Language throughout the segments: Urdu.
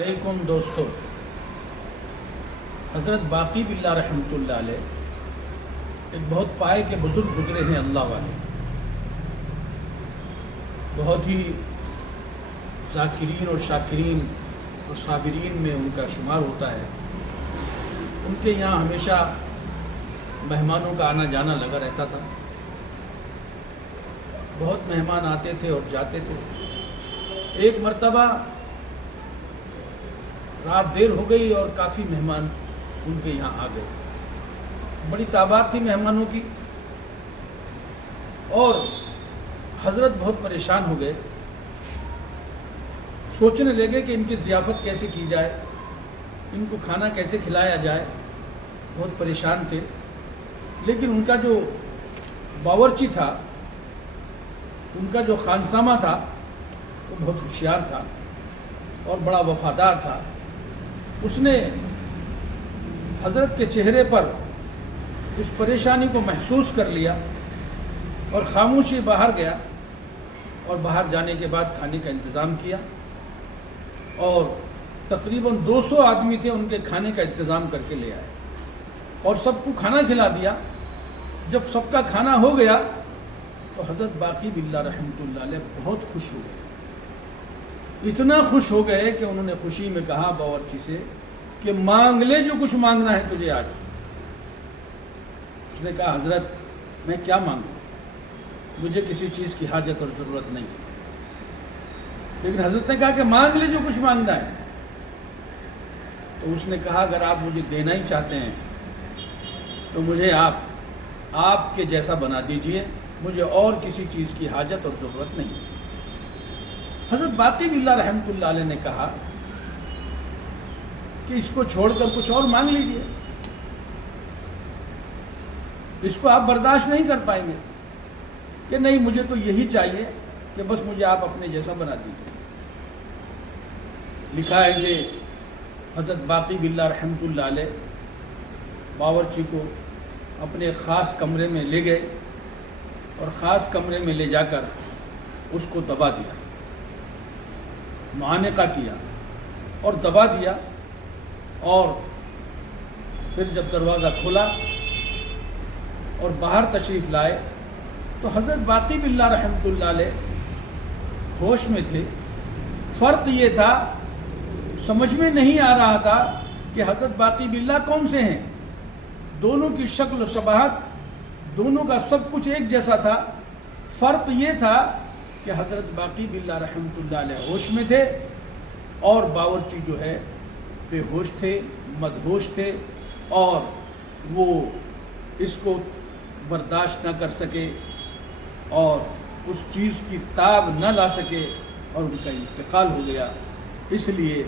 علیکم دوستو، حضرت باقی باللہ رحمۃ اللہ علیہ ایک بہت پائے کے بزرگ گزرے ہیں، اللہ والے، بہت ہی ذاکرین اور شاکرین اور صابرین میں ان کا شمار ہوتا ہے۔ ان کے یہاں ہمیشہ مہمانوں کا آنا جانا لگا رہتا تھا، بہت مہمان آتے تھے اور جاتے تھے۔ ایک مرتبہ رات دیر ہو گئی اور کافی مہمان ان کے یہاں آ گئے، بڑی تعداد تھی مہمانوں کی، اور حضرت بہت پریشان ہو گئے، سوچنے لگے کہ ان کی ضیافت کیسے کی جائے، ان کو کھانا کیسے کھلایا جائے، بہت پریشان تھے۔ لیکن ان کا جو باورچی تھا، ان کا جو خانسامہ تھا، وہ بہت ہوشیار تھا اور بڑا وفادار تھا۔ اس نے حضرت کے چہرے پر اس پریشانی کو محسوس کر لیا اور خاموشی باہر گیا، اور باہر جانے کے بعد کھانے کا انتظام کیا، اور تقریباً 200 آدمی تھے، ان کے کھانے کا انتظام کر کے لے آئے اور سب کو کھانا کھلا دیا۔ جب سب کا کھانا ہو گیا تو حضرت باقی باللہ رحمۃ اللہ علیہ بہت خوش ہو گئے، اتنا خوش ہو گئے کہ انہوں نے خوشی میں کہا باورچی سے کہ مانگ لے جو کچھ مانگنا ہے تجھے آج۔ اس نے کہا حضرت میں کیا مانگوں، مجھے کسی چیز کی حاجت اور ضرورت نہیں ہے۔ لیکن حضرت نے کہا کہ مانگ لے جو کچھ مانگنا ہے۔ تو اس نے کہا اگر آپ مجھے دینا ہی چاہتے ہیں تو مجھے آپ کے جیسا بنا دیجئے، مجھے اور کسی چیز کی حاجت اور ضرورت نہیں ہے۔ حضرت باقی باللہ رحمۃ اللہ علیہ نے کہا کہ اس کو چھوڑ کر کچھ اور مانگ لیجئے، اس کو آپ برداشت نہیں کر پائیں گے کہ نہیں، مجھے تو یہی چاہیے کہ بس مجھے آپ اپنے جیسا بنا دیجئے۔ لکھا ہے کہ حضرت باقی باللہ رحمۃ اللہ علیہ باورچی کو اپنے خاص کمرے میں لے گئے اور خاص کمرے میں لے جا کر اس کو دبا دیا، معانقہ کیا اور دبا دیا، اور پھر جب دروازہ کھولا اور باہر تشریف لائے تو حضرت باقی باللہ رحمۃ اللہ علیہ ہوش میں تھے۔ فرق یہ تھا، سمجھ میں نہیں آ رہا تھا کہ حضرت باقی باللہ کون سے ہیں۔ دونوں کی شکل و شباہت، دونوں کا سب کچھ ایک جیسا تھا۔ فرق یہ تھا کہ حضرت باقی باللہ رحمۃ اللہ علیہ ہوش میں تھے اور باورچی جو ہے بے ہوش تھے، مدہوش تھے، اور وہ اس کو برداشت نہ کر سکے اور اس چیز کی تاب نہ لا سکے اور ان کا انتقال ہو گیا۔ اس لیے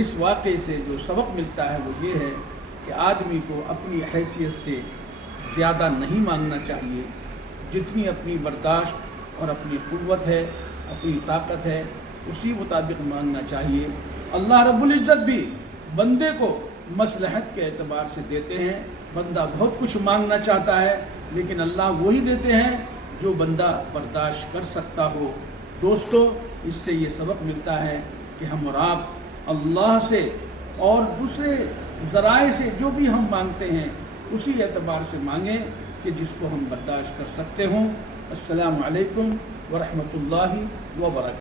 اس واقعے سے جو سبق ملتا ہے وہ یہ ہے کہ آدمی کو اپنی حیثیت سے زیادہ نہیں مانگنا چاہیے، جتنی اپنی برداشت اور اپنی قوت ہے، اپنی طاقت ہے، اسی مطابق مانگنا چاہیے۔ اللہ رب العزت بھی بندے کو مصلحت کے اعتبار سے دیتے ہیں۔ بندہ بہت کچھ مانگنا چاہتا ہے لیکن اللہ وہی دیتے ہیں جو بندہ برداشت کر سکتا ہو۔ دوستو، اس سے یہ سبق ملتا ہے کہ ہم اور آپ اللہ سے اور دوسرے ذرائع سے جو بھی ہم مانگتے ہیں اسی اعتبار سے مانگیں کہ جس کو ہم برداشت کر سکتے ہوں۔ السلام علیکم ورحمۃ اللہ وبرکاتہ۔